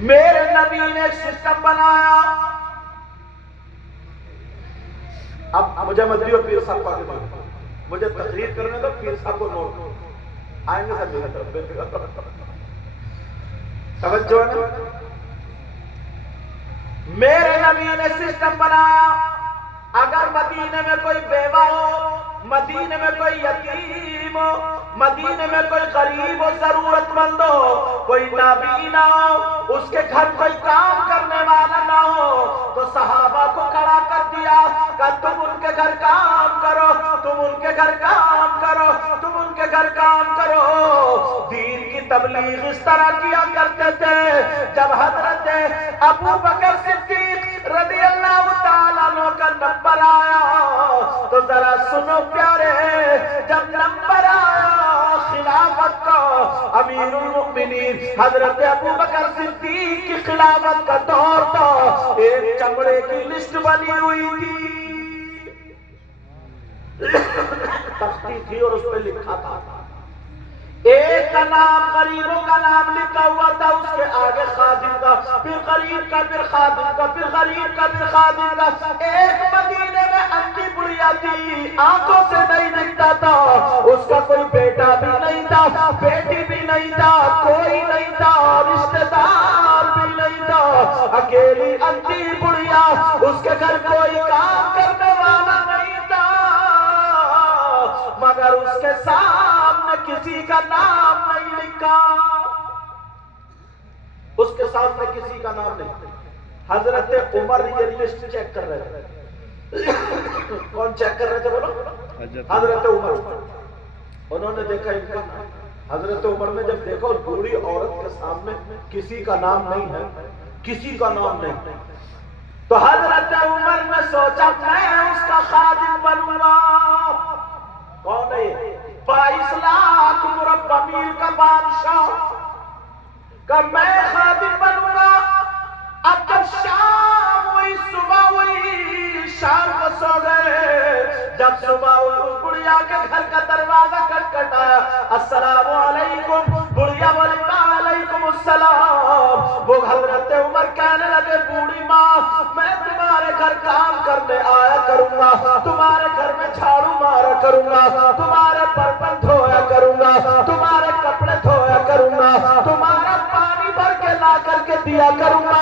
میرے نبی نے ایک سسٹم بنایا. اب مجھے مت دیو پیر صاحب پاک دو، مجھے تقریر کرنے دو، پیر صاحب کو نوٹ آئیں گے سب میری طرف. توجہ ہے نا. میرے نبی نے سسٹم بنایا، اگر مدینے میں کوئی بیوہ ہو، مدینے میں کوئی یتیم ہو، مدینے میں کوئی غریب و ضرورت مند ہو، کوئی نابینا ہو، اس کے گھر کوئی کام کرنے والا نہ ہو، تو صحابہ کو کھڑا کر دیا کہ تم ان کے گھر کام کرو، تم ان کے گھر کام کرو، تم ان کے گھر کام کرو. دین کی تبلیغ اس طرح کیا کرتے تھے. جب حضرت ابو بکر صدیق رضی اللہ تعالیٰ عنہ کا نمبر آیا تو ذرا سنو پیارے، جب نمبر آیا خلافت کا، امیر المؤمنین حضرت ابو بکر صدیق کی خلافت کا دور تھا. ایک چمڑے کی لسٹ بنی ہوئی تھی، تختی تھی اور اس پہ لکھا تھا. ایک کا نام غریبوں کا نام لکھا ہوا تھا، اس کے آگے خادم کا، پھر غریب کا، پھر خادم کا، پھر غریب کا، پھر خادم کا. ایک مدینے میں اندھی بڑھیا تھی، آنکھوں سے نہیں دکھتا تھا، اس کا کوئی بیٹا بھی نہیں تھا، بیٹی بھی نہیں تھا، کوئی نہیں تھا، رشتہ دار بھی نہیں تھا، اکیلی اندھی بڑھیا، اس کے گھر کوئی کام کرنے والا نہیں تھا، مگر اس کے سامنے کسی کا نام نہیں لکھا. اس کے سامنے کسی کا نام نہیں. حضرت عمر یہ لسٹ چیک کر رہے تھے. کون چیک کر رہے تھے بولو؟ حضرت عمر. انہوں نے دیکھا ان کا نام. حضرت عمر نے جب دیکھا اس بوڑھی عورت کے سامنے کسی کا نام نہیں ہے، کسی کا نام نہیں، تو حضرت عمر نے سوچا میں اس کا خادم بنوں گا. کون ہے یہ؟ 22 لاکھ مربع میل کا بادشاہ کہ میں خادم بنوں گا. اب جب شام ہوئی، صبح ہوئی، شام کو سو گئے. جب صبح ہوئی اس بڑھیا کے گھر کا دروازہ کھٹکھٹایا، السلام علیکم. بڑھیا بولی وعلیکم السلام. وہ حضرت عمر کہنے لگے بوڑھی ماں میں تمہارے گھر کام کرنے آیا کروں گا، تمہارے گھر میں جھاڑو مارا کروں گا، تمہارے برتن دھویا کروں گا، تمہارے کپڑے دھویا کروں گا، تمہارا پانی بھر کے لا کر کے دیا کروں گا.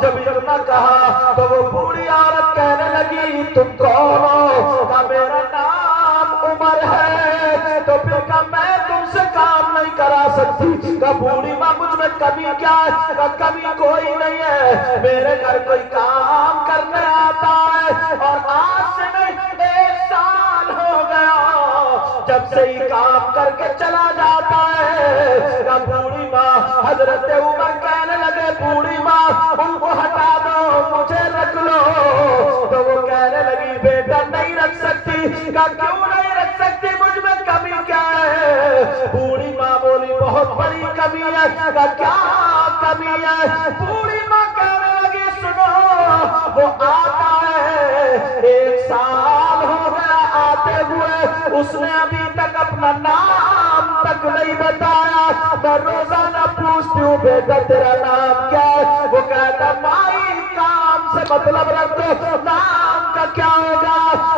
جب اتنا کہا تو وہ بوڑھی عورت کہنے لگی تم کون ہو؟ کہا میرا نام عمر ہے. تو پھر کہا میں تم سے کام نہیں کرا سکتی. کہا بوڑھی ماں مجھ میں کمی کیا ہے؟ کہا کمی کوئی نہیں ہے، میرے گھر کوئی کام کرنے آتا ہے اور آج سے نہیں 1 سال ہو گیا جب سے ہی کام کر کے چلا جاتا ہے. کہا بوڑھی ماں. حضرت عمر کہنے لگے بوڑھی ماں ان کو ہٹا دو، مجھے رکھ لو. تو وہ کہنے لگی بیٹا نہیں رکھ سکتی. کہا کیوں نہیں رکھ سکتی؟ مجھ میں کمی کیا ہے؟ بوڑھی ماں بولی بہت بڑی کمی ہے. کہا کیا کمی ہے؟ بوڑھی ماں کہنے لگی سنو وہ آتا ہے 1 سال ہو گیا آتے ہوئے، اس نے ابھی تک اپنا نام تک نہیں بتایا. میں روزانہ پوچھتی ہوں بیٹا تیرا نام کیا ہے؟ وہ کہتا مائی کام سے مطلب رکھ دو، نام کا کیا ہوگا؟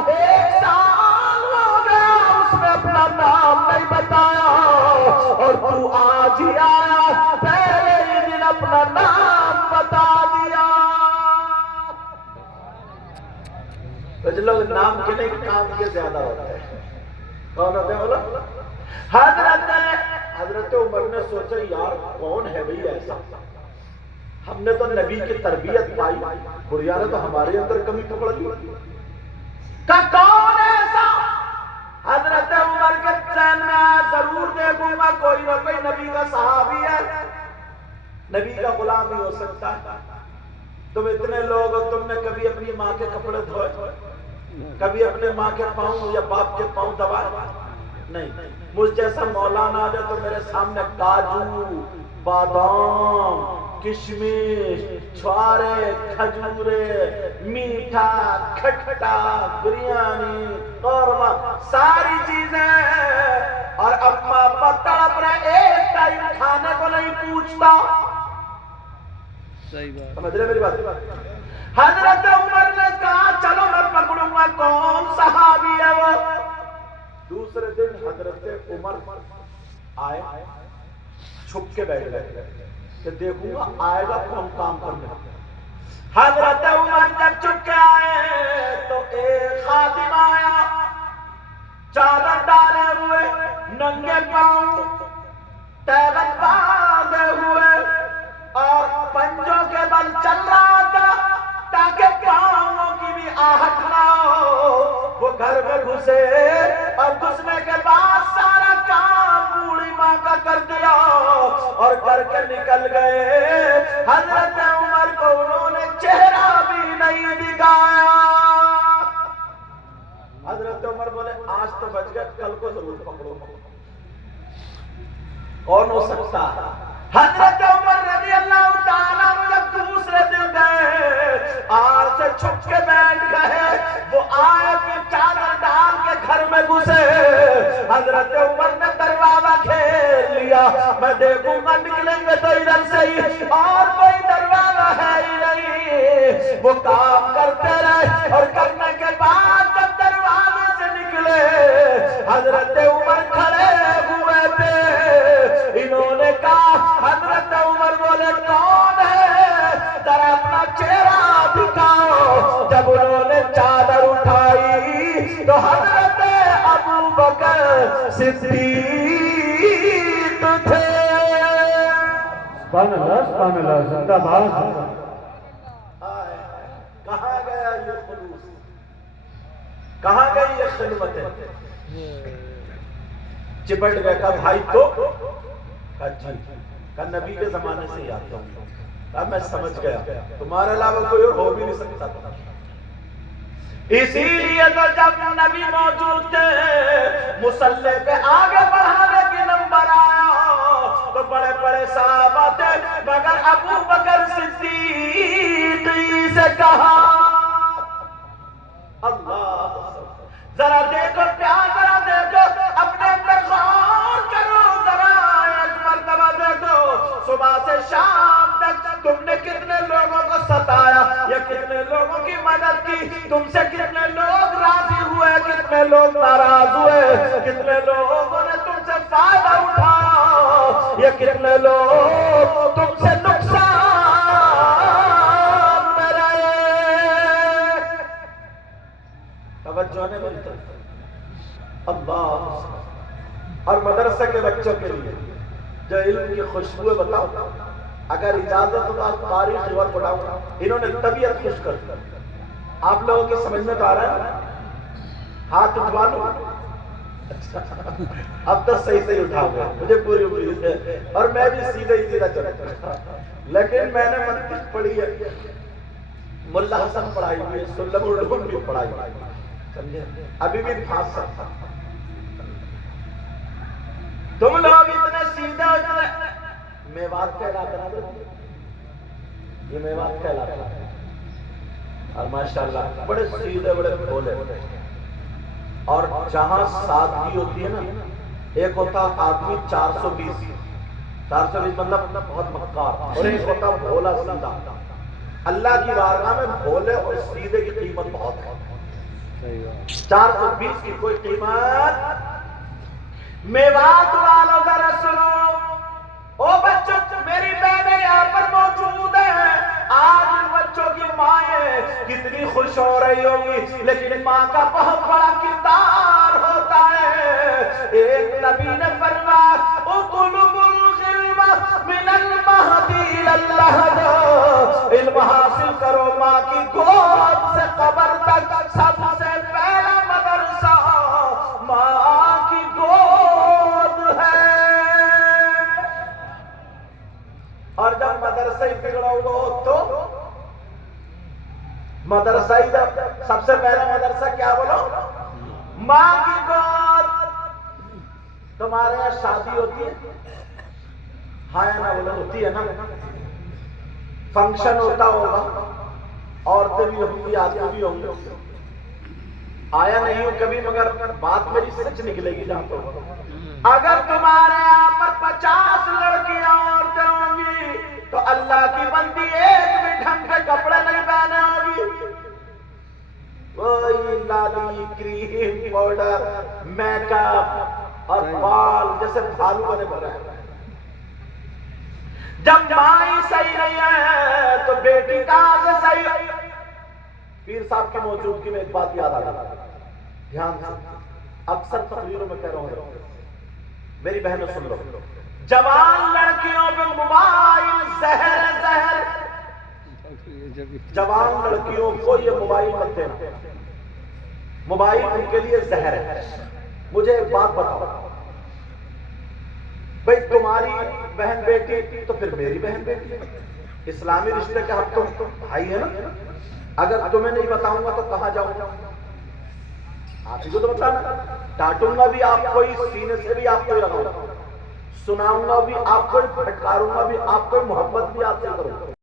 1 سال ہو گیا اس نے اپنا نام نہیں بتایا اور تو آج ہی آیا پہلے ہی دن اپنا نام بتا دیا. کچھ لوگ نام کے نہیں کام کے زیادہ ہوتے ہیں. کون ہوتے ہیں بولو؟ حضرت عمر نے سوچا یار کون ہے بھئی ایسا؟ ہم نے تو نبی کی تربیت پائی، بڑھیا نے تو ہمارے اندر کمی پکڑ لی. کہ کون ہے ایسا؟ حضرت عمر کے ذہن میں آیا ضرور دیکھوں گا کوئی نہ کوئی نبی کا صحابی ہے، نبی کا غلام ہی ہو سکتا ہے. تم اتنے لوگ ہو، تم نے کبھی اپنی ماں کے کپڑے دھوئے؟ کبھی اپنے ماں کے پاؤں یا باپ کے پاؤں دبائے؟ نہیں. مجھ جیسا مولانا آ جائے تو میرے سامنے کاجو، بادام، کشمش، چھوارے، کھجورے، میٹھا، کھٹا، بریانی، قورمہ، ساری چیزیں، اور اماں ابا تڑپ رہے، ایک ٹائم کھانے کو نہیں پوچھتا. سمجھ رہے میری بات؟ حضرت عمر نے کہا چلو میں پکڑوں گا کون صحابی ہے وہ. دوسرے دن حضرت عمر آئے, چھپ کے بیٹھ گئے کہ دیکھوں گا آئے گا کون کام کرنے. حضرت عمر جب چھپ کے آئے تو ایک خادم آیا, چادر ڈالے ہوئے, ننگے پاؤں, ٹیبل باندھے ہوئے اور پنجوں کے بل چل رہا تھا تاکہ پاؤں کی بھی آہٹ نہ ہو. وہ گھر میں گھسے اور گھسنے کے بعد سارا کام بوڑھی ماں کا کر دیا اور کر کے نکل گئے. حضرت عمر کو انہوں نے چہرہ بھی نہیں دکھایا. حضرت عمر بولے آج تو بچ گئے, کل کو ضرور پکڑو. کون ہو سکتا؟ حضرت عمر رضی اللہ تعالیٰ جب دوسرے دن گئے, آج سے چھپ کے بیٹھ گئے. وہ آئے پھر چادر ڈال کے گھر میں گھسے. حضرت عمر نے دروازہ کھول لیا, میں دیکھوں گا نکلیں گے تو ادھر سے ہی, اور کوئی دروازہ ہے ہی نہیں. وہ کام کرتے رہے اور کرنے کے بعد جب دروازے سے نکلے حضرت عمر کھڑے ہوئے تھے. انہوں نے کہا, حضرت عمر بولے کون ہے, ذرا اپنا چہرہ دکھاؤ. جب انہوں نے چادر اٹھائی تو حضرت ابو بکر صدیق تھے. سبحان اللہ, سبحان اللہ, زندہ باد. کہاں گیا یہ خلوص, کہاں گئی یہ خلوتیں؟ چپٹ گئے. کا بھائی تو جی کا نبی کے زمانے سے ہی آتا ہوں. اب میں سمجھ گیا تمہارے علاوہ کوئی اور ہو بھی نہیں سکتا تھا. اسی لیے تو جب نبی موجود تھے مصلی پہ آگے بڑھانے کے نمبر آیا تو بڑے بڑے صحابہ تھے, مگر ابو بکر صدیق سے کہا اللہ ذرا دیکھو پیار, ذرا دیکھو اپنے اندر غور کرو, ذرا ایک مرتبہ دیکھو صبح سے شام تک تم نے کتنے لوگوں کو ستایا, یا کتنے لوگوں کی مدد کی, تم سے کتنے لوگ راضی ہوئے, کتنے لوگ ناراض ہوئے, کتنے لوگوں نے تم سے فائدہ اٹھایا, یا کتنے لوگ تم سے نقصان میں رہے. توجہ نے میری طرف اللہ. اور مدرسہ کے بچوں کے لیے جو علم کی خوشبو بتاؤ, اگر اجازت ہو تو آج تاریخ ریور پڑھاؤں. انہوں نے طبیعت خوش کر دی. آپ لوگوں کی سمجھ میں تو آ رہا ہے؟ ہاتھ اٹھوا لو. اب تو صحیح صحیح اٹھا گیا, مجھے پوری امید ہے, اور میں بھی سیدھے ہی سیدھا چلتا. لیکن میں نے منطق پڑھی ہے, ملا حسن پڑھائی ہوئی, سلم العلوم بھی پڑھائی ہوئی, سمجھے, ابھی بھی پھانس سکتا. تم لوگ اتنے سیدھے ہو جائے. میوات کا علاقہ ہے, یہ میوات کا علاقہ ہے, اور ماشاءاللہ بڑے سیدھے, بڑے بھولے. اور جہاں سادگی ہوتی ہے نا, ایک ہوتا آدمی 420 مطلب بہت مکار, اور ایک ہوتا بھولا سیدھا. اللہ کی بارگاہ میں بھولے اور سیدھے کی قیمت بہت ہے. 420 کی کوئی قیمت. میوات والوں ذرا سنو, او بچوں, میری بہنیں یہاں پر موجود ہیں. آج ان بچوں کی مائیں کتنی خوش ہو رہی ہوں گی, لیکن ماں کا بہت بڑا کردار ہوتا ہے. ایک نبی نے فرمایا اطلب العلم من المہد الی اللحد, علم حاصل کرو ماں کی گود سے قبر تک. سب سے پہلا مدرسہ ماں کی گود ہے. اور جب مدرسہ ہی بگڑا ہو تو مدرسہ ہی, سب سے پہلا مدرسہ کیا بولو, ماں کی گود. تمہارے یہاں شادی ہوتی ہے, ہاں یا نہ بولو, ہوتی ہے نا. فنکشن ہوتا ہوگا, عورتیں بھی ہوں گی, آدمی بھی ہوں گے. آیا نہیں ہوں کبھی, مگر بات میری سچ نکلے گی جہاں تو. اگر تمہارے یہاں پر 50 لڑکیاں عورتیں ہوں گی تو اللہ کی بندی ایک کپڑے نہیں پہنے ہوگی، وہی لالی کریم پاؤڈر میک اپ اور بال جیسے بھالو بنے بھرا ہے۔ جب ماں ہی صحیح نہیں ہے تو بیٹی کہاں سے صحیح؟ پیر صاحب کی موجودگی میں ایک بات یاد آ گئی، دھیان سے، اکثر تقریروں میں کہہ رہا ہوں، میری بہنوں سن لو، جوان لڑکیوں پہ موبائل زہر، جوان لڑکیوں کو یہ موبائل مت دینا، موبائل ان کے لیے زہر ہے۔ مجھے ایک بات بتاؤ، بھئی تمہاری بہن بیٹی تو پھر میری بہن بیٹی، اسلامی رشتے کے ہم تو بھائی ہیں نا، اگر تمہیں نہیں بتاؤں گا تو کہاں جاؤں گا؟ آپ ہی کو تو بتانا، ڈانٹوں گا بھی آپ کو ہی، سینے سے بھی آپ کو ہی لگاؤں گا، سناؤں گا بھی آپ کو ہی، پھٹکاروں گا بھی آپ کو ہی، محبت بھی آپ سے کروں